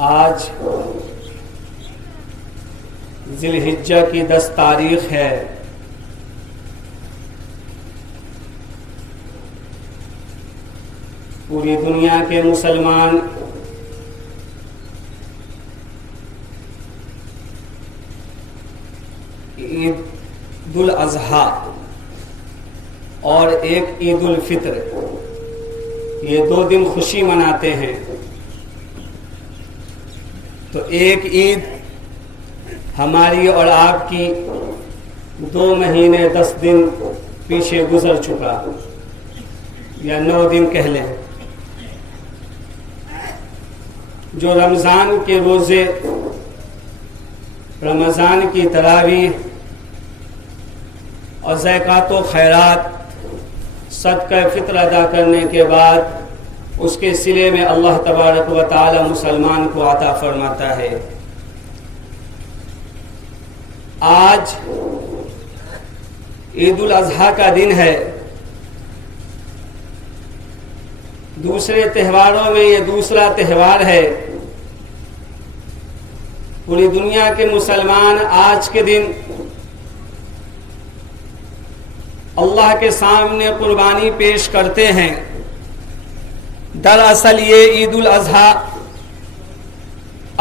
آج ذی الحجہ کی 10 تاریخ ہے۔ پوری دنیا کے مسلمان عید الاضحیٰ اور ایک عید الفطر، یہ 2 دن خوشی مناتے ہیں۔ تو ایک عید ہماری اور آپ کی 2 مہینے 10 دن پیچھے گزر چکا، یا 9 دن کہہ لیں۔ جو رمضان کے روزے، رمضان کی تراویح اور زکوٰۃ و خیرات، صدقہ فطر ادا کرنے کے بعد اس کے صلے میں اللہ تبارک و تعالی مسلمان کو عطا فرماتا ہے۔ آج عید الاضحیٰ کا دن ہے۔ دوسرے تہواروں میں یہ دوسرا تہوار ہے۔ پوری دنیا کے مسلمان آج کے دن اللہ کے سامنے قربانی پیش کرتے ہیں۔ دراصل یہ عید الاضحیٰ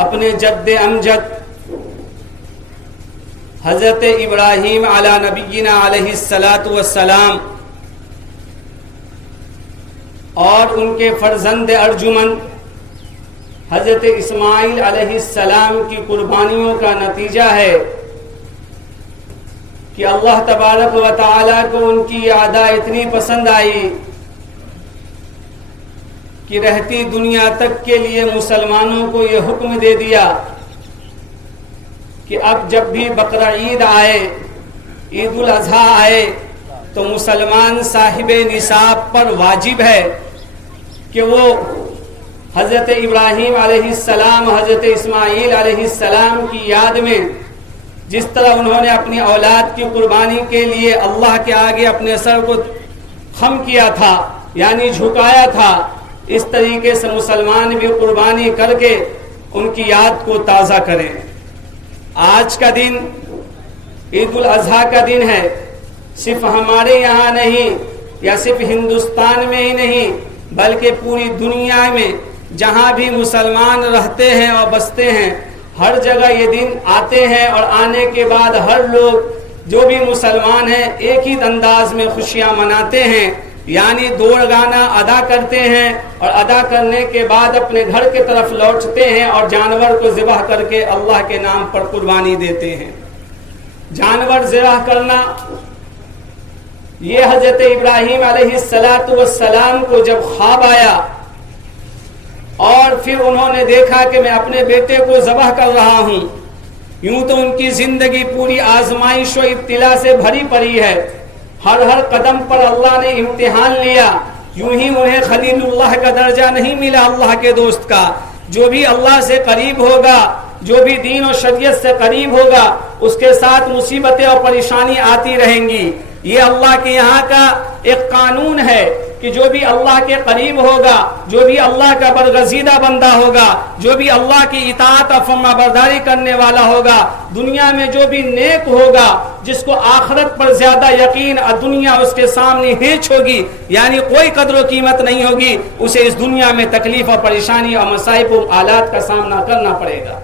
اپنے جد امجد حضرت ابراہیم علی نبینا علیہ السلام اور ان کے فرزند ارجمن حضرت اسماعیل علیہ السلام کی قربانیوں کا نتیجہ ہے کہ اللہ تبارک و تعالیٰ کو ان کی ادا اتنی پسند آئی کہ رہتی دنیا تک کے لیے مسلمانوں کو یہ حکم دے دیا کہ اب جب بھی بقرہ عید آئے، عید الاضحیٰ آئے، تو مسلمان صاحب نصاب پر واجب ہے کہ وہ حضرت ابراہیم علیہ السلام، حضرت اسماعیل علیہ السلام کی یاد میں جس طرح انہوں نے اپنی اولاد کی قربانی کے لیے اللہ کے آگے اپنے سر کو خم کیا تھا، یعنی جھکایا تھا، اس طریقے سے مسلمان بھی قربانی کر کے ان کی یاد کو تازہ کریں۔ آج کا دن عید الاضحیٰ کا دن ہے۔ صرف ہمارے یہاں نہیں، یا صرف ہندوستان میں ہی نہیں، بلکہ پوری دنیا میں جہاں بھی مسلمان رہتے ہیں اور بستے ہیں، ہر جگہ یہ دن آتے ہیں، اور آنے کے بعد ہر لوگ جو بھی مسلمان ہیں ایک ہی انداز میں خوشیاں مناتے ہیں، یعنی دوڑ گانا ادا کرتے ہیں، اور ادا کرنے کے بعد اپنے گھر کی طرف لوٹتے ہیں اور جانور کو ذبح کر کے اللہ کے نام پر قربانی دیتے ہیں۔ جانور ذبح کرنا یہ حضرت ابراہیم علیہ السلام کو جب خواب آیا اور پھر انہوں نے دیکھا کہ میں اپنے بیٹے کو ذبح کر رہا ہوں، یوں تو ان کی زندگی پوری آزمائش و ابتلا سے بھری پڑی ہے، ہر قدم پر اللہ نے امتحان لیا، یوں ہی انہیں خلیل اللہ کا درجہ نہیں ملا اللہ کے دوست کا۔ جو بھی اللہ سے قریب ہوگا، جو بھی دین و شریعت سے قریب ہوگا، اس کے ساتھ مصیبتیں اور پریشانی آتی رہیں گی۔ یہ اللہ کے یہاں کا ایک قانون ہے کہ جو بھی اللہ کے قریب ہوگا، جو بھی اللہ کا برگزیدہ بندہ ہوگا، جو بھی اللہ کی اطاعت اور فرما برداری کرنے والا ہوگا، دنیا میں جو بھی نیک ہوگا، جس کو آخرت پر زیادہ یقین اور دنیا اس کے سامنے ہیچ ہوگی، یعنی کوئی قدر و قیمت نہیں ہوگی، اسے اس دنیا میں تکلیف اور پریشانی اور مصائب و آلات کا سامنا کرنا پڑے گا۔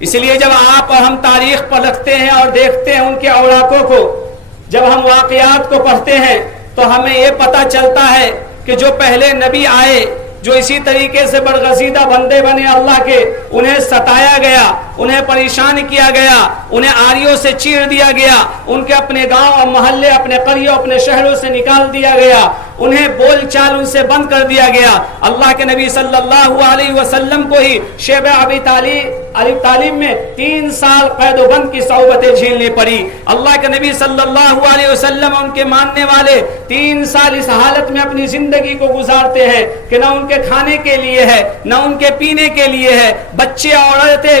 اس لیے جب آپ اور ہم تاریخ پلٹتے ہیں اور دیکھتے ہیں ان کے اوراقوں کو، جب ہم واقعات کو پڑھتے ہیں تو ہمیں یہ پتہ چلتا ہے کہ جو پہلے نبی آئے، جو اسی طریقے سے برگزیدہ بندے بنے اللہ کے، انہیں ستایا گیا، انہیں پریشان کیا گیا، انہیں آریوں سے چیر دیا گیا، ان کے اپنے گاؤں اور محلے، اپنے قریوں، اپنے شہروں سے نکال دیا گیا، انہیں بول چال ان سے بند کر دیا گیا۔ اللہ کے نبی صلی اللہ علیہ وسلم کو ہی شیب ابی طالب میں 3 سال قید و بند کی صعوبتیں جھیلنی پڑی۔ اللہ کے نبی صلی اللہ علیہ وسلم ان کے ماننے والے 3 سال اس حالت میں اپنی زندگی کو گزارتے ہیں کہ نہ ان کے کھانے کے لیے ہے، نہ ان کے پینے کے لیے ہے، بچے اور عورتیں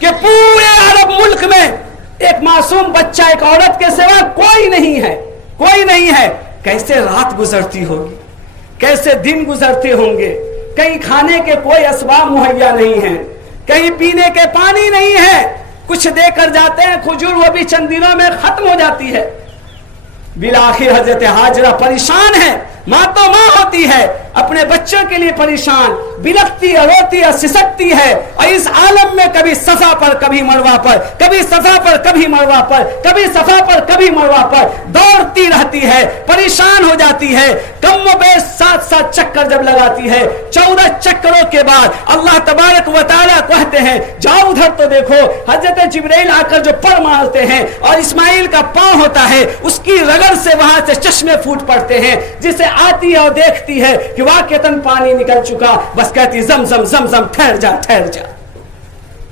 کہ پورے عرب ملک میں ایک معصوم بچہ ایک عورت کے سوا کوئی نہیں ہے، کوئی نہیں ہے. کیسے رات گزرتی ہوگی، کیسے دن گزرتے ہوں گے. کہیں کھانے کے کوئی اسباب مہیا نہیں ہیں، کہیں پینے کے پانی نہیں ہے. کچھ دے کر جاتے ہیں کھجور، وہ بھی چند دنوں میں ختم ہو جاتی ہے. بالآخر حضرت ہاجرہ پریشان ہے. ماں تو ماں ہوتی ہے، اپنے بچوں کے لیے پریشان، بلکتی ہے، روتی ہے، سسکتی ہے. اور اس عالم میں کبھی صفا پر کبھی مروہ پر، کبھی صفا پر کبھی مروہ پر، کبھی صفا پر کبھی مروہ پر دوڑتی رہتی ہے، پریشان ہو جاتی ہے. کم و بیش 7 چکر جب لگاتی ہے، 14 چکروں کے بعد اللہ تبارک و تعالیٰ کہتے ہیں جاؤ ادھر تو دیکھو. حضرت جبرائیل آ کر جو پر مارتے ہیں اور اسماعیل کا پاؤں ہوتا ہے اس کی رگڑ سے وہاں سے چشمے پھوٹ پڑتے ہیں. جسے آتی ہے اور دیکھتی ہے کہ واقعتاً پانی نکل چکا، بس کہتی زم زم زم زم ٹھہر جا ٹھہر جا.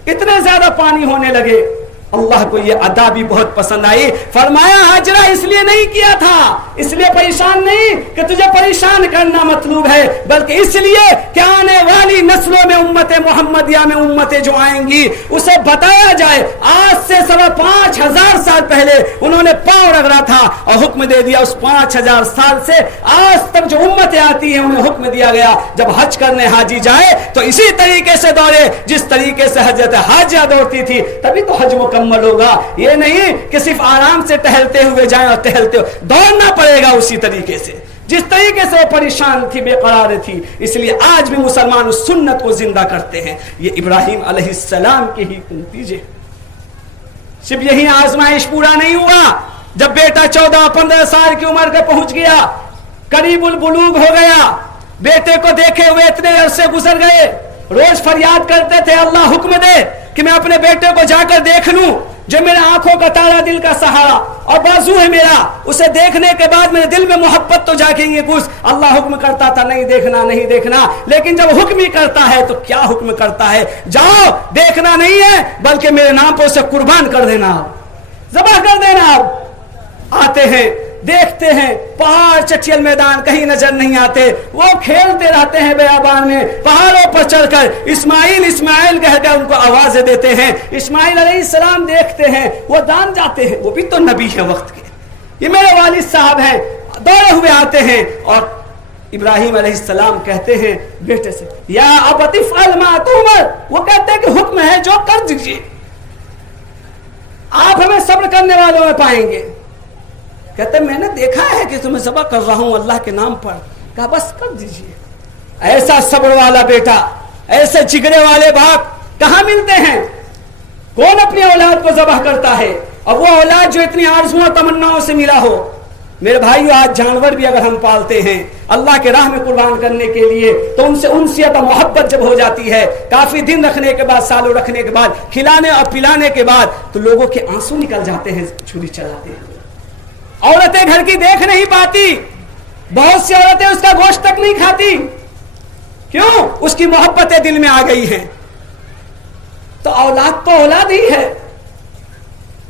اتنے زیادہ پانی ہونے لگے. اللہ کو یہ ادا بھی بہت پسند آئی. فرمایا ہاجرہ اس لیے نہیں کیا تھا، اس لیے پریشان نہیں کہ تجھے پریشان کرنا مطلوب ہے، بلکہ اس لیے کہ آنے والی نسلوں میں امت محمدیہ میں امتیں جو آئیں گی اسے بتایا جائے آج سے 5,500 سال پہلے انہوں نے پاؤں رگڑا تھا اور حکم دے دیا. اس 5,000 سال سے آج تک جو امتیں آتی ہیں انہیں حکم دیا گیا جب حج کرنے حاجی جائے تو اسی طریقے سے دوڑے جس طریقے سے حضرت حاجہ دوڑتی تھی، تبھی تو حج مکمل ہوگا. یہ نہیں کہ صرف آرام سے ٹہلتے ہوئے جائیں اور ٹہلتے ہوئے، دوڑنا پڑے گا اسی طریقے سے جس طریقے سے وہ پریشان تھی، بے قرار تھی. اس لیے آج بھی مسلمان اس سنت کو زندہ کرتے ہیں. یہ ابراہیم علیہ السلام کے ہی نتیجے. صرف یہی آزمائش پورا نہیں ہوا. جب بیٹا 14-15 سال کی عمر کا پہنچ گیا، قریب البلوغ ہو گیا، بیٹے کو دیکھے ہوئے اتنے عرصے گزر گئے، روز فریاد کرتے تھے اللہ حکم دے کہ میں اپنے بیٹے کو جا کر دیکھ لوں جو میرے آنکھوں کا تارا، دل کا سہارا اور بازو ہے میرا. اسے دیکھنے کے بعد میرے دل میں محبت تو جاگیں گے کچھ. اللہ حکم کرتا تھا نہیں دیکھنا نہیں دیکھنا، لیکن جب حکم ہی کرتا ہے تو کیا حکم کرتا ہے؟ جاؤ، دیکھنا نہیں ہے بلکہ میرے نام پر اسے قربان کر دینا، ذبح کر دینا. آتے ہیں، دیکھتے ہیں پہاڑ چٹیل میدان کہیں نظر نہیں آتے، وہ کھیلتے رہتے ہیں بیابان میں، پہاڑوں پر چڑھ کر اسماعیل اسماعیل کہہ کر ان کو آوازیں دیتے ہیں. اسماعیل علیہ السلام دیکھتے ہیں، وہ دان جاتے ہیں، وہ بھی تو نبی ہے وقت کے، یہ میرے والد صاحب ہیں. دوڑے ہوئے آتے ہیں اور ابراہیم علیہ السلام کہتے ہیں بیٹے سے یا ابت افعل ما تؤمر. وہ کہتے ہیں کہ حکم ہے جو کر دیجیے، آپ ہمیں صبر کرنے والوں میں پائیں گے. کہتے میں نے دیکھا ہے کہ تمہیں ذبح کر رہا ہوں اللہ کے نام پر. کہا بس کر دیجئے. ایسا صبر والا بیٹا، ایسے جگرے والے باپ کہاں ملتے ہیں؟ کون اپنی اولاد کو ذبح کرتا ہے؟ اور وہ اولاد جو اتنی آرزوؤں اور تمناؤں سے ملا ہو. میرے بھائیو، آج جانور بھی اگر ہم پالتے ہیں اللہ کے راہ میں قربان کرنے کے لیے تو ان سے انسیت اور محبت جب ہو جاتی ہے، کافی دن رکھنے کے بعد، سالوں رکھنے کے بعد، کھلانے اور پلانے کے بعد، تو لوگوں کے آنسو نکل جاتے ہیں، چھری چلاتے ہیں. عورتیں گھر کی دیکھ نہیں پاتی، بہت سی عورتیں اس کا گوشت تک نہیں کھاتی. کیوں؟ اس کی محبتیں دل میں آ گئی ہیں. تو اولاد تو اولاد ہی ہے،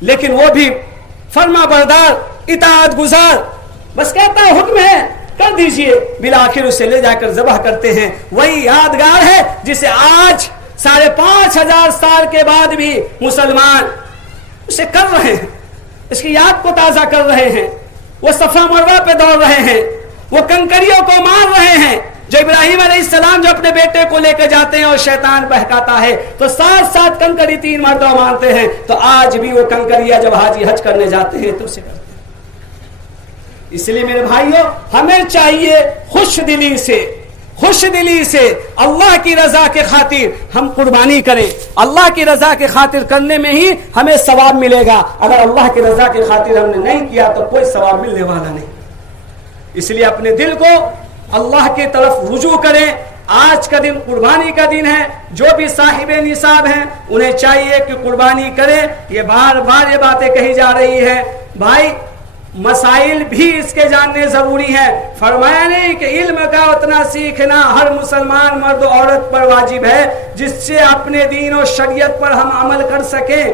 لیکن وہ بھی فرما بردار، اطاعت گزار، بس کہتا ہے حکم ہے کر دیجئے. بالآخر اسے لے جا کر ذبح کرتے ہیں. وہی یادگار ہے جسے آج 5,500 سال کے بعد بھی مسلمان اسے کر رہے ہیں، اس کی یاد کو تازہ کر رہے ہیں. وہ صفا مروہ پہ دوڑ رہے ہیں، وہ کنکریوں کو مار رہے ہیں. جو ابراہیم علیہ السلام جو اپنے بیٹے کو لے کے جاتے ہیں اور شیطان بہکاتا ہے تو 7 کنکری 3 مرتبہ مارتے ہیں. تو آج بھی وہ کنکریاں جب حاجی حج کرنے جاتے ہیں تو اسے کرتے ہیں. اس لیے میرے بھائیوں، ہمیں چاہیے خوش دلی سے اللہ کی رضا کے خاطر ہم قربانی کریں. اللہ کی رضا کے خاطر کرنے میں ہی ہمیں ثواب ملے گا. اگر اللہ کی رضا کے خاطر ہم نے نہیں کیا تو کوئی ثواب ملنے والا نہیں. اس لیے اپنے دل کو اللہ کی طرف رجوع کریں. آج کا دن قربانی کا دن ہے. جو بھی صاحب نصاب ہیں انہیں چاہیے کہ قربانی کریں. یہ بار بار یہ باتیں کہی جا رہی ہیں. بھائی، مسائل بھی اس کے جاننے ضروری ہیں. فرمایا نہیں کہ علم کا اتنا سیکھنا ہر مسلمان مرد و عورت پر واجب ہے جس سے اپنے دین و شریعت پر ہم عمل کر سکیں.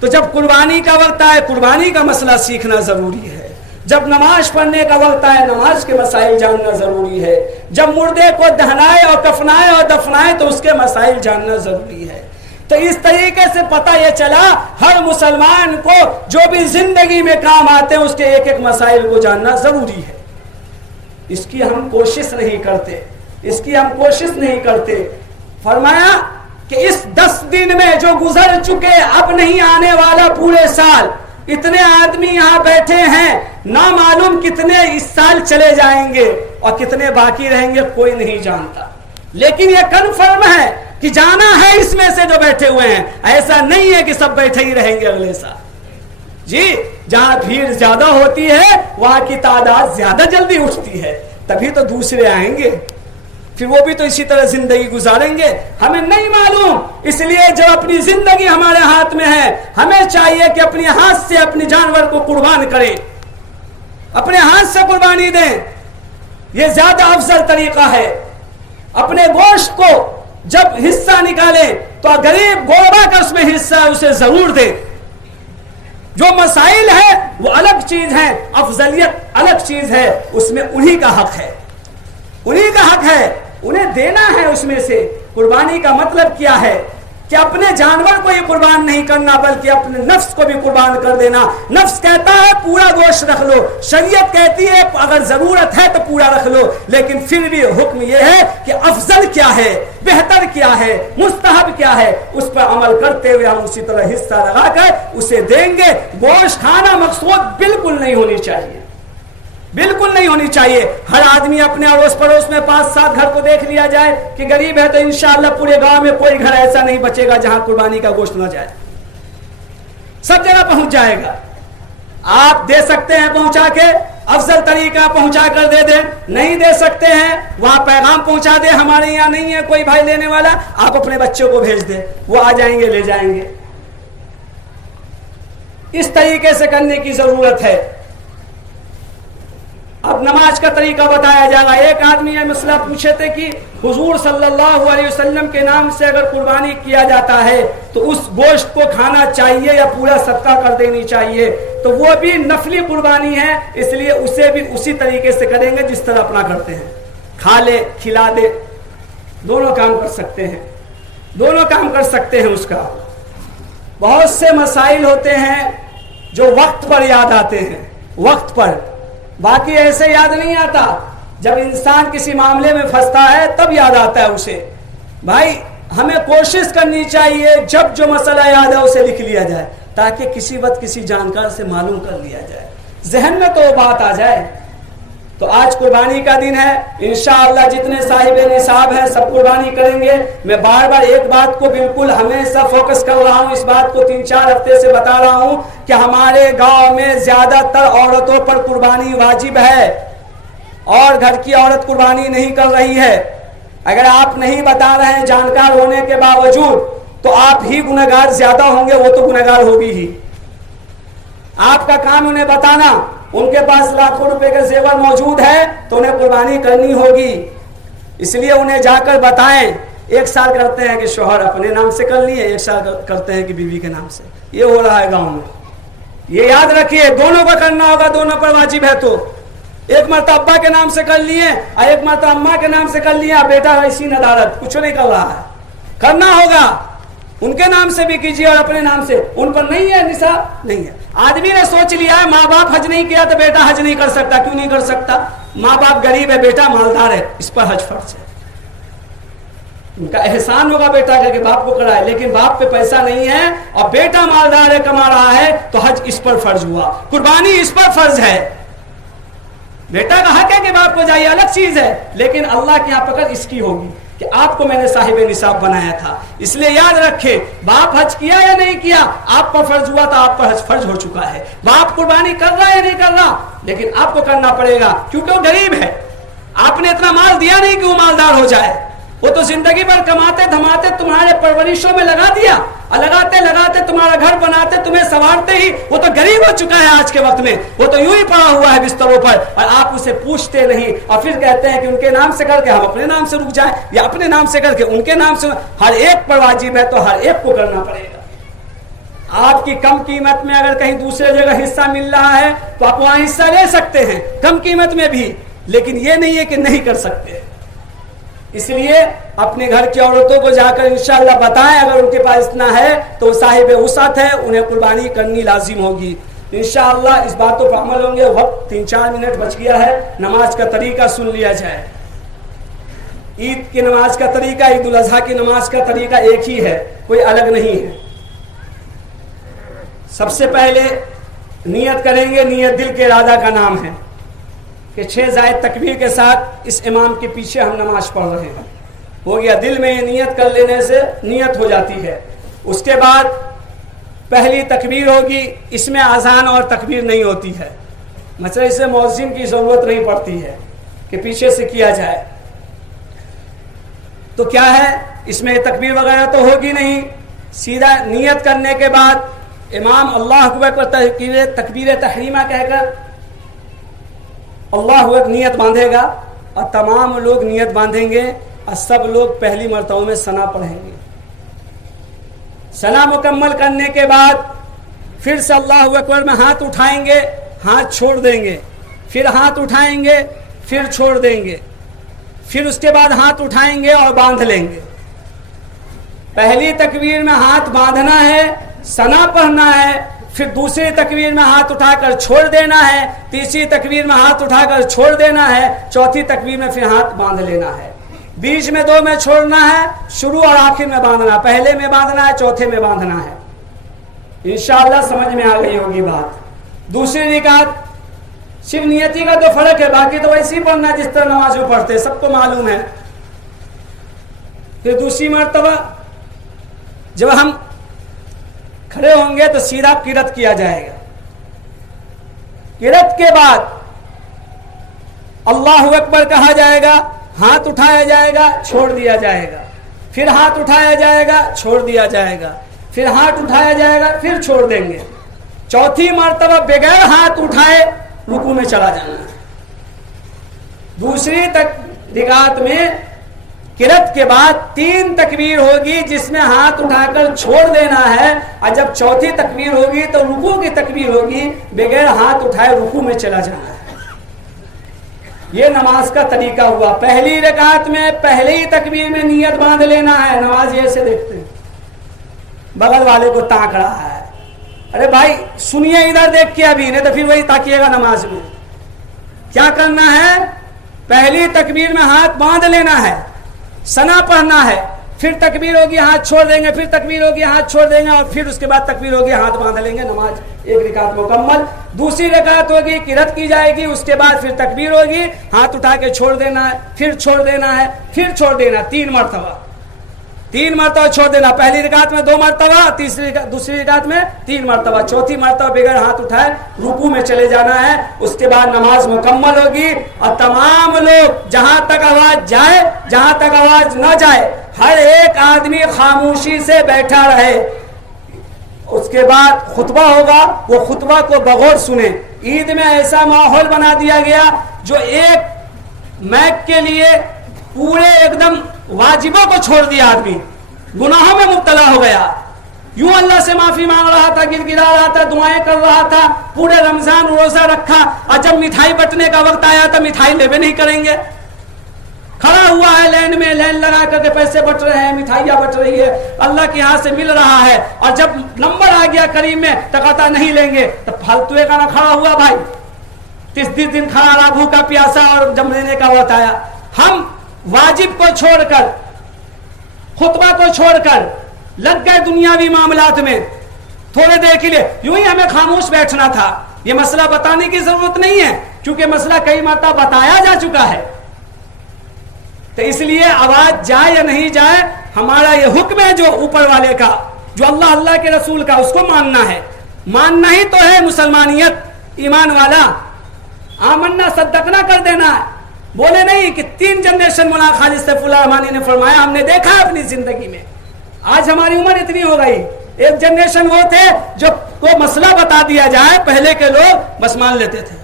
تو جب قربانی کا وقت آئے، قربانی کا مسئلہ سیکھنا ضروری ہے. جب نماز پڑھنے کا وقت آئے نماز کے مسائل جاننا ضروری ہے. جب مردے کو دہنائے اور کفنائے اور دفنائے تو اس کے مسائل جاننا ضروری ہے. تو اس طریقے سے پتہ یہ چلا ہر مسلمان کو جو بھی زندگی میں کام آتے ہیں اس کے ایک ایک مسائل کو جاننا ضروری ہے. اس کی ہم کوشش نہیں کرتے. فرمایا کہ اس 10 دن میں جو گزر چکے اب نہیں آنے والا پورے سال، اتنے آدمی یہاں بیٹھے ہیں، نامعلوم کتنے اس سال چلے جائیں گے اور کتنے باقی رہیں گے کوئی نہیں جانتا. لیکن یہ کنفرم ہے کہ جانا ہے اس میں سے جو بیٹھے ہوئے ہیں. ایسا نہیں ہے کہ سب بیٹھے ہی رہیں گے اگلے سال. جی جہاں بھیڑ زیادہ ہوتی ہے وہاں کی تعداد زیادہ جلدی اٹھتی ہے، تبھی تو دوسرے آئیں گے، پھر وہ بھی تو اسی طرح زندگی گزاریں گے. ہمیں نہیں معلوم، اس لیے جب اپنی زندگی ہمارے ہاتھ میں ہے ہمیں چاہیے کہ اپنے ہاتھ سے اپنے جانور کو قربان کریں، اپنے ہاتھ سے قربانی دیں. یہ زیادہ افضل طریقہ ہے. اپنے گوشت کو جب حصہ نکالیں تو غریب غربا کا اس میں حصہ اسے ضرور دیں. جو مسائل ہے وہ الگ چیز ہے، افضلیت الگ چیز ہے، اس میں انہی کا حق ہے، انہیں دینا ہے. اس میں سے قربانی کا مطلب کیا ہے کہ اپنے جانور کو ہی قربان نہیں کرنا بلکہ اپنے نفس کو بھی قربان کر دینا. نفس کہتا ہے پورا گوشت رکھ لو، شریعت کہتی ہے اگر ضرورت ہے تو پورا رکھ لو، لیکن پھر بھی حکم یہ ہے کہ افضل کیا ہے، بہتر کیا ہے، مستحب کیا ہے، اس پر عمل کرتے ہوئے ہم اسی طرح حصہ لگا کر اسے دیں گے. گوشت کھانا مقصود بالکل نہیں ہونی چاہیے. ہر آدمی اپنے اڑوس پڑوس میں 5-7 گھر کو دیکھ لیا جائے کہ غریب ہے تو انشاءاللہ پورے گاؤں میں کوئی گھر ایسا نہیں بچے گا جہاں قربانی کا گوشت نہ جائے، سب جگہ پہنچ جائے گا. آپ دے سکتے ہیں پہنچا کے، افضل طریقہ پہنچا کر دے دیں. نہیں دے سکتے ہیں وہاں پیغام پہنچا دے ہمارے یہاں نہیں ہے کوئی بھائی لینے والا، آپ اپنے بچوں کو بھیج دیں، وہ آ جائیں گے لے جائیں گے. اس طریقے سے کرنے کی ضرورت ہے. اب نماز کا طریقہ بتایا جائے گا. ایک آدمی یہ مسئلہ پوچھے تھے کہ حضور صلی اللہ علیہ وسلم کے نام سے اگر قربانی کیا جاتا ہے تو اس گوشت کو کھانا چاہیے یا پورا صدقہ کر دینی چاہیے؟ تو وہ بھی نفلی قربانی ہے، اس لیے اسے بھی اسی طریقے سے کریں گے جس طرح اپنا کرتے ہیں. کھا لے کھلا دے، دونوں کام کر سکتے ہیں. اس کا بہت سے مسائل ہوتے ہیں جو وقت پر یاد آتے ہیں، وقت پر، باقی ایسے یاد نہیں آتا. جب انسان کسی معاملے میں پھنستا ہے تب یاد آتا ہے اسے. بھائی ہمیں کوشش کرنی چاہیے جب جو مسئلہ یاد ہے اسے لکھ لیا جائے تاکہ کسی وقت کسی جانکار سے معلوم کر لیا جائے، ذہن میں تو وہ بات آ جائے. تو آج قربانی کا دن ہے، انشاءاللہ جتنے صاحب نصاب ہیں سب قربانی کریں گے. میں بار بار ایک بات کو بالکل ہمیشہ فوکس کر رہا ہوں، اس بات کو 3-4 ہفتے سے بتا رہا ہوں کہ ہمارے گاؤں میں زیادہ تر عورتوں پر قربانی واجب ہے اور گھر کی عورت قربانی نہیں کر رہی ہے. اگر آپ نہیں بتا رہے ہیں جانکار ہونے کے باوجود تو آپ ہی گنہگار زیادہ ہوں گے، وہ تو گنہگار ہوگی ہی. آپ کا کام انہیں بتانا. ان کے پاس لاکھوں روپے کا زیور موجود ہے تو انہیں قربانی کرنی ہوگی، اس لیے انہیں جا کر بتائیں. 1 سال کرتے ہیں کہ شوہر اپنے نام سے کر لیے، 1 سال کرتے ہیں کہ بیوی کے نام سے. یہ ہو رہا ہے گاؤں میں. یہ یاد رکھیے دونوں کو کرنا ہوگا، دونوں پر واجب ہے. تو ایک مرتبہ ابا کے نام سے کر لیے اور ایک مرتبہ اماں کے نام سے کر لیا، بیٹا ایسی ندارت کچھ نہیں کر رہا ہے. کرنا ہوگا ان کے نام سے بھی کیجیے اور اپنے نام سے. ان پر نہیں ہے نصاب، نہیں ہے. آدمی نے سوچ لیا ہے ماں باپ حج نہیں کیا تو بیٹا حج نہیں کر سکتا. کیوں نہیں کر سکتا؟ ماں باپ غریب ہے، بیٹا مالدار ہے، اس پر حج فرض ہے. ان کا احسان ہوگا بیٹا کہ باپ کو کرائے، لیکن باپ پہ پیسہ نہیں ہے اور بیٹا مالدار ہے، کما رہا ہے، تو حج اس پر فرض ہوا، قربانی اس پر فرض ہے. بیٹا کا حق ہے کہ باپ کو جائے، الگ چیز ہے، لیکن اللہ کے یہاں پکڑ اس کی ہوگی کہ آپ کو میں نے صاحب نصاب بنایا تھا. اس لیے یاد رکھے باپ حج کیا یا نہیں کیا، آپ پر فرض ہوا تو آپ پر حج فرض ہو چکا ہے. باپ قربانی کر رہا ہے یا نہیں کر رہا، لیکن آپ کو کرنا پڑے گا کیونکہ وہ غریب ہے. آپ نے اتنا مال دیا نہیں کہ وہ مالدار ہو جائے. وہ تو زندگی بھر کماتے دھماتے تمہارے پرورشوں میں لگا دیا، اور لگاتے لگاتے تمہارا گھر بناتے تمہیں سنوارتے ہی وہ تو غریب ہو چکا ہے. آج کے وقت میں وہ تو یوں ہی پڑا ہوا ہے بستروں پر اور آپ اسے پوچھتے نہیں اور پھر کہتے ہیں کہ ان کے نام سے کر کے ہم اپنے نام سے رک جائیں یا اپنے نام سے کر کے ان کے نام سے. ہر ایک پر واجب ہے تو ہر ایک کو کرنا پڑے گا. آپ کی کم قیمت میں اگر کہیں دوسرے جگہ حصہ مل رہا ہے تو آپ وہاں حصہ لے سکتے ہیں کم قیمت میں بھی، لیکن یہ نہیں ہے کہ نہیں کر سکتے. اس لیے اپنے گھر کی عورتوں کو جا کر انشاءاللہ بتائیں، اگر ان کے پاس اتنا ہے تو صاحب وسعت ہے، انہیں قربانی کرنی لازم ہوگی. انشاءاللہ اس باتوں پر عمل ہوں گے. وقت 3-4 منٹ بچ گیا ہے، نماز کا طریقہ سن لیا جائے. عید کی نماز کا طریقہ، عید الاضحیٰ کی نماز کا طریقہ ایک ہی ہے، کوئی الگ نہیں ہے. سب سے پہلے نیت کریں گے، نیت دل کے ارادہ کا نام ہے کہ 6 زائد تکبیر کے ساتھ اس امام کے پیچھے ہم نماز پڑھ رہے ہیں. ہو گیا، دل میں نیت کر لینے سے نیت ہو جاتی ہے. اس کے بعد پہلی تکبیر ہوگی، اس میں اذان اور تکبیر نہیں ہوتی ہے، مثلا اسے مؤذن کی ضرورت نہیں پڑتی ہے کہ پیچھے سے کیا جائے. تو کیا ہے، اس میں تکبیر وغیرہ تو ہوگی نہیں. سیدھا نیت کرنے کے بعد امام اللہ اکبر پر تکبیر تحریمہ کہہ کر اللہ اکبر نیت باندھے گا، اور تمام لوگ نیت باندھیں گے، اور سب لوگ پہلی مرتبہ میں ثنا پڑھیں گے. ثنا مکمل کرنے کے بعد پھر سے اللہ اکبر میں ہاتھ اٹھائیں گے، ہاتھ چھوڑ دیں گے، پھر ہاتھ اٹھائیں گے، پھر چھوڑ دیں گے، پھر اس کے بعد ہاتھ اٹھائیں گے اور باندھ لیں گے. پہلی تکبیر میں ہاتھ باندھنا ہے، ثنا پڑھنا ہے، پھر دوسری تکبیر میں ہاتھ اٹھا کر چھوڑ دینا ہے، تیسری تکبیر میں ہاتھ اٹھا کر چھوڑ دینا ہے، چوتھی تکبیر میں پھر ہاتھ باندھ لینا ہے. بیچ میں 2 میں چھوڑنا ہے، شروع اور آخر میں باندھنا، پہلے میں باندھنا ہے، چوتھے میں باندھنا ہے. انشاءاللہ سمجھ میں آ گئی ہوگی بات. دوسری رکعت صرف نیتی کا تو فرق ہے، باقی تو ویسے ہی پڑھنا ہے جس طرح نماز میں پڑھتے، سب کو معلوم ہے. پھر دوسری مرتبہ جب ہم کھڑے ہوں گے تو سیدھا قرات کیا جائے گا. قرات کے بعد اللہ اکبر کہا جائے گا، ہاتھ اٹھایا جائے گا، چھوڑ دیا جائے گا، پھر ہاتھ اٹھایا جائے گا، چھوڑ دیا جائے گا، پھر ہاتھ اٹھایا جائے گا، پھر چھوڑ دیں گے. چوتھی مرتبہ بغیر ہاتھ اٹھائے رکوع میں چلا جانا ہے. دوسری رکعت میں قرات کے بعد 3 تکبیر ہوگی جس میں ہاتھ اٹھا کر چھوڑ دینا ہے، اور جب چوتھی تکبیر ہوگی تو رکوع کی تکبیر ہوگی، بغیر ہاتھ اٹھائے رکوع میں چلا جانا ہے. یہ نماز کا طریقہ ہوا. پہلی رکعت میں پہلی تکبیر میں نیت باندھ لینا ہے. نماز یہ سے دیکھتے ہیں، بغل والے کو تاک رہا ہے، ارے بھائی سنیے ادھر دیکھ کے ابھی، نہیں تو پھر وہی تاکیے گا نماز میں. کیا کرنا ہے، پہلی تکبیر میں ہاتھ باندھ لینا ہے، ثنا پڑھنا ہے، پھر تکبیر ہوگی ہاتھ چھوڑ دیں گے، پھر تکبیر ہوگی ہاتھ چھوڑ دیں گے، اور پھر اس کے بعد تکبیر ہوگی ہاتھ باندھ لیں گے. نماز ایک رکعت مکمل. دوسری رکعت ہوگی، قرات کی جائے گی، اس کے بعد پھر تکبیر ہوگی، ہاتھ اٹھا کے چھوڑ دینا ہے، پھر چھوڑ دینا ہے، پھر چھوڑ دینا. 3 مرتبہ 3 مرتبہ چھوڑ دینا. پہلی رکعت میں 2 مرتبہ، دوسری رکعت میں 3 مرتبہ، چوتھی مرتبہ بغیر ہاتھ اٹھائے رکوع میں چلے جانا ہے. اس کے بعد نماز مکمل ہوگی، اور تمام لوگ جہاں تک آواز جائے، جہاں تک آواز نہ جائے، ہر ایک آدمی خاموشی سے بیٹھا رہے. اس کے بعد خطبہ ہوگا، وہ خطبہ کو بغور سنیں. عید میں ایسا ماحول بنا دیا گیا جو ایک میک کے لیے پورے ایک دم واجبوں کو چھوڑ دیا، آدمی گناہوں میں مبتلا ہو گیا. یوں اللہ سے معافی مانگ رہا تھا، گر گرا رہا تھا، دعائیں کر رہا تھا، پورے رمضان روزہ رکھا، اور جب مٹھائی بٹنے کا وقت آیا تو مٹھائی لیبے نہیں کریں گے. کھڑا ہوا ہے لائن میں، لائن لگا کر کے پیسے بٹ رہے ہیں، مٹھائیاں بٹ رہی ہے، اللہ کے یہاں سے مل رہا ہے، اور جب نمبر آ گیا قریب میں تو کہتا نہیں لیں گے. تو پھالتوے کا نہ کھڑا ہوا بھائی، 30 دن کھڑا رہا بھوکا پیاسا، اور جب لینے کا وقت آیا ہم واجب کو چھوڑ کر، خطبہ کو چھوڑ کر لگ گئے دنیاوی معاملات میں. تھوڑے دیر کے لیے یوں ہی ہمیں خاموش بیٹھنا تھا. یہ مسئلہ بتانے کی ضرورت نہیں ہے کیونکہ مسئلہ کئی مرتبہ بتایا جا چکا ہے. تو اس لیے آواز جائے یا نہیں جائے، ہمارا یہ حکم ہے جو اوپر والے کا، جو اللہ کے رسول کا، اس کو ماننا ہے. ماننا ہی تو ہے مسلمانیت، ایمان والا. آمنا صدقنا کر دینا ہے. بولے نہیں کہ 3 جنریشن مولانا خالد سیف اللہ رحمانی نے فرمایا، ہم نے دیکھا ہے اپنی زندگی میں. آج ہماری عمر اتنی ہو گئی، ایک جنریشن وہ تھے جو کو مسئلہ بتا دیا جائے، پہلے کے لوگ بس مان لیتے تھے،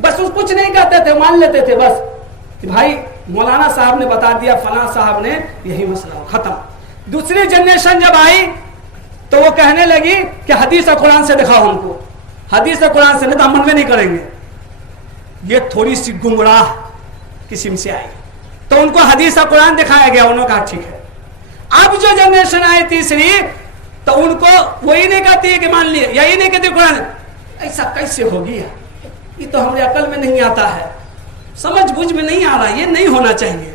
بس کچھ نہیں کہتے تھے، مان لیتے تھے بس کہ بھائی مولانا صاحب نے بتا دیا، فلاں صاحب نے، یہی مسئلہ ختم. دوسری جنریشن جب آئی تو وہ کہنے لگی کہ حدیث اور قرآن سے دکھاؤ ہم کو, حدیث اور قرآن سے, نہیں تو ہم منوے نہیں کریں گے. یہ تھوڑی سی گمراہ قسم سے آئی تو ان کو حدیث اور قرآن دکھایا گیا, انہوں نے کہا ٹھیک ہے. اب جو جنریشن آئی تیسری, تو ان کو وہی نہیں کہتی ہے کہ مان لیے, یہی نہیں کہتی قرآن. ایسا کیسے ہو گیا, یہ تو ہمارے عقل میں نہیں آتا ہے, سمجھ بوجھ میں نہیں آ رہا, یہ نہیں ہونا چاہیے.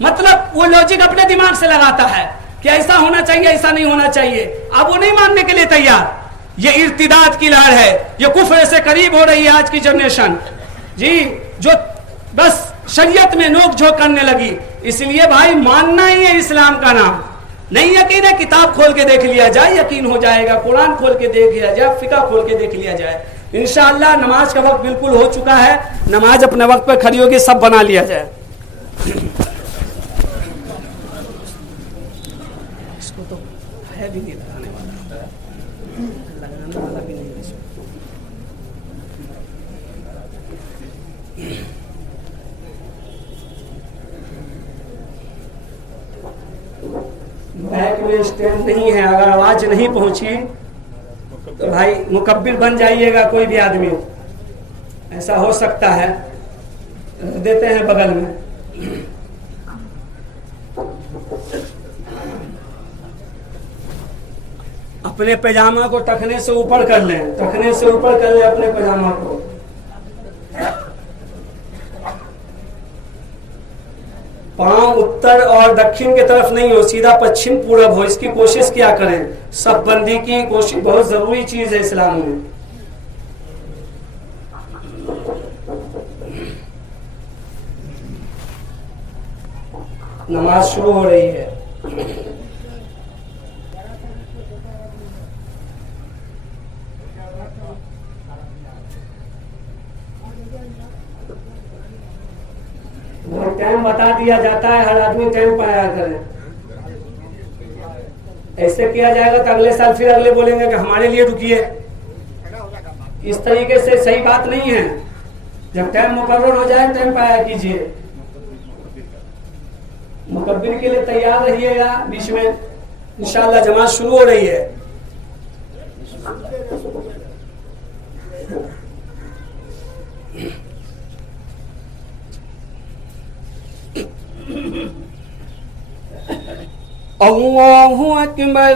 مطلب وہ لاجک اپنے دماغ سے لگاتا ہے کہ ایسا ہونا چاہیے, ایسا نہیں ہونا چاہیے. اب وہ نہیں ماننے کے لیے تیار. یہ ارتداد کی لہر ہے, یہ کفر سے قریب ہو رہی ہے آج کی جنریشن جی, جو بس شریعت میں نوک جھوک کرنے لگی. اس لیے بھائی ماننا ہی ہے اسلام کا نام. نہیں یقین ہے, کتاب کھول کے دیکھ لیا جائے, یقین ہو جائے گا. قرآن کھول کے دیکھ لیا جائے, فقہ کھول کے دیکھ لیا جائے. انشاءاللہ نماز کا وقت بالکل ہو چکا ہے, نماز اپنے وقت پہ کھڑی ہوگی, سب بنا لیا جائے. اس کو تو ہے بھی نہیں لگانے والا بھی نہیں. بیک میں اسٹینڈ نہیں ہے, اگر آواز نہیں پہنچی تو بھائی مکبر بن جائیے گا. کوئی بھی آدمی ایسا ہو سکتا ہے, دیتے ہیں بغل میں. اپنے پیجامہ کو ٹخنے سے اوپر کر لیں, ٹخنے سے اوپر کر لیں اپنے پیجامہ کو. پاؤں اتر اور دکھن کی طرف نہیں ہو, سیدھا پچھم پورب ہو, اس کی کوشش کیا کریں. سب بندی کی کوشش بہت ضروری چیز ہے اسلام میں. نماز شروع ہو رہی ہے. ٹائم بتا دیا جاتا ہے, ہر آدمی ٹائم پہ آیا کرے. ایسے کیا جائے گا تو اگلے سال پھر اگلے بولیں گے کہ ہمارے لیے رکیے. اس طریقے سے صحیح بات نہیں ہے. جب ٹائم مقرر ہو جائے ٹائم پہ آیا کیجیے. مکبر کے لیے تیار رہیے گا. بیچ میں انشاءاللہ جماعت شروع ہو رہی ہے. اللہ اکبر.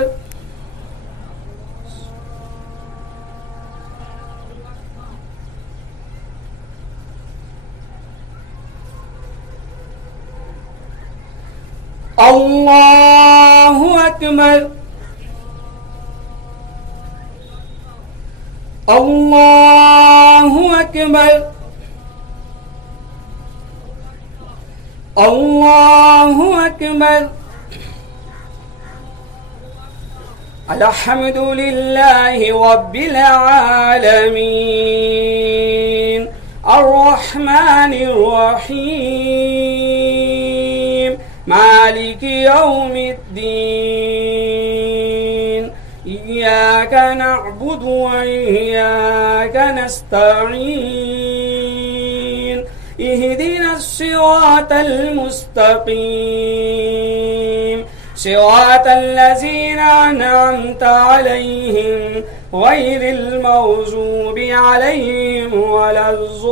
اللہ اکبر. اللہ اکبر. اللہ اکبر. الحمد للہ رب العالمین الرحمن الرحیم مالک یوم الدین ایاک نعبد و ایاک نستعین اہدنا الصراط المستقیم صراط الذين أنعمت عليهم غير المغضوب عليهم ولا الضالين.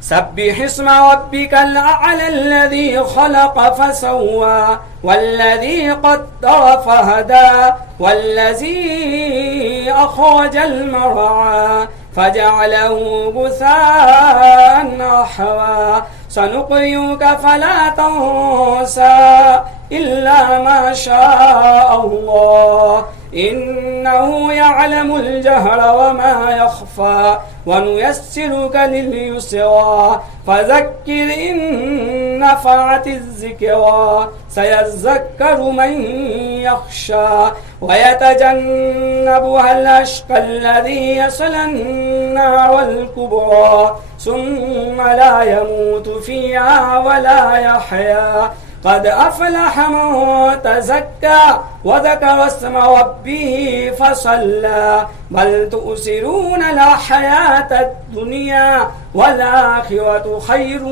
سبح اسم ربك الأعلى الذي خلق فسوى والذي قدر فهدى والذي أخرج المرعى فجعله غثاء أحوى سنقرئك فلا تنسى إلا ما شاء الله إنه يعلم الجهر وما يخفى ونيسرك لليسرى فذكر إن نفعت الذكرى سيذكر من يخشى ويتجنبها الأشقى الذي يصلى النار الكبرى ثم لا يموت فيها ولا يحيا قد أفلح من تزكى وذكر اسم ربه فصلى بل تؤثرون الحياة الدنيا والآخرة خير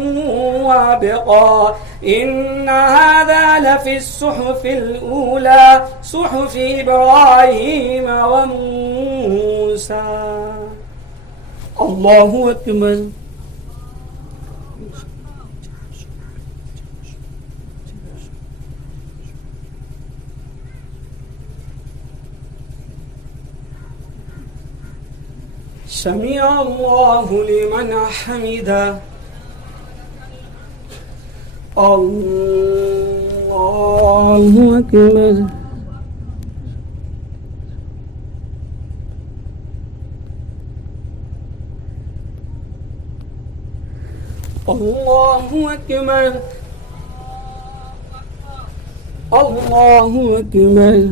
وأبقى إن هذا لفي الصحف الأولى صحف إبراهيم وموسى. الله أكبر. سمع الله لمن حمده. الله أكبر. الله أكبر. الله أكبر.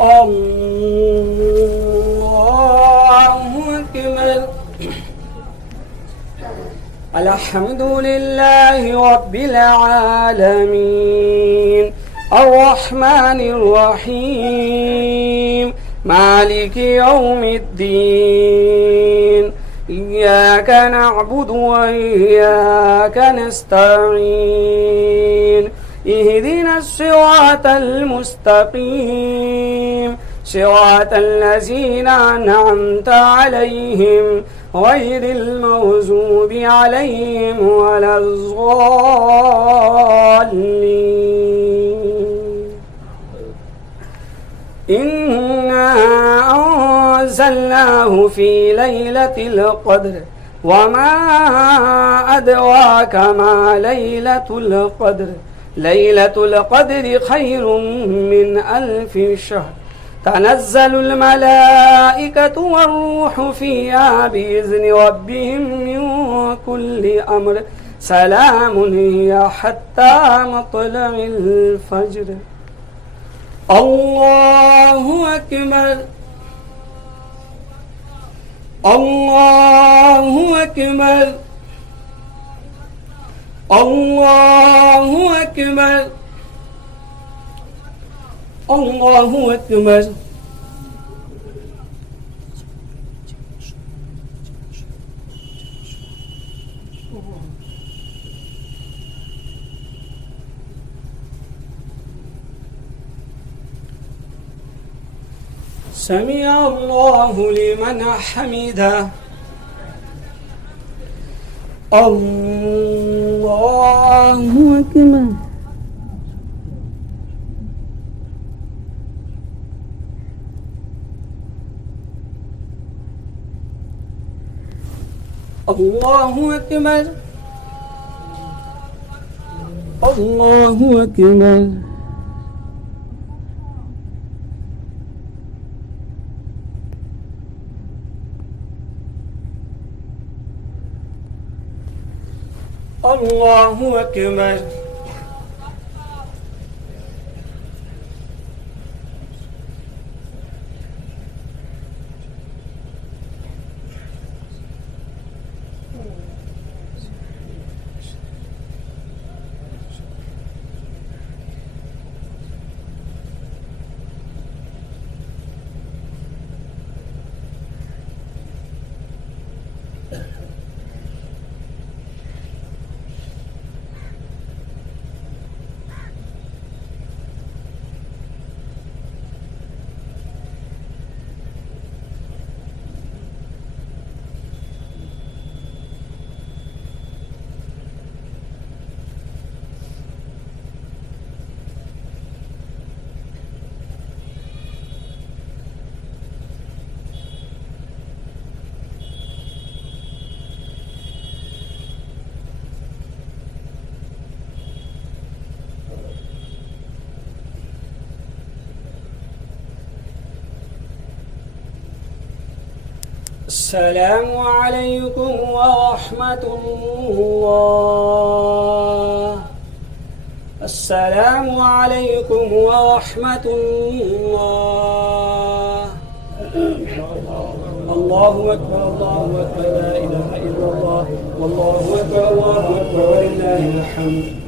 الله أكبر. الحمد لله رب العالمين الرحمن الرحيم مالك يوم الدين إياك نعبد وإياك نستعين اهدنا الصراط المستقيم صراط الذين أنعمت عليهم غير المغضوب عليهم ولا الضالين. إنا أنزلناه في ليلة القدر وما أدراك ما ليلة القدر ليلة القدر خير من 1000 شهر تنزل الملائكة والروح فيها بإذن ربهم من كل أمر سلام هي حتى مطلع الفجر. الله أكبر. الله أكبر. الله أكبر. الله أكبر. سمع الله لمن حمده. الله أكبر. الله أكبر. الله أكبر. الله أكبر. السلام عليكم ورحمة الله. السلام عليكم ورحمة الله. الله أكبر الله أكبر لا إله إلا الله والله أكبر ولله الحمد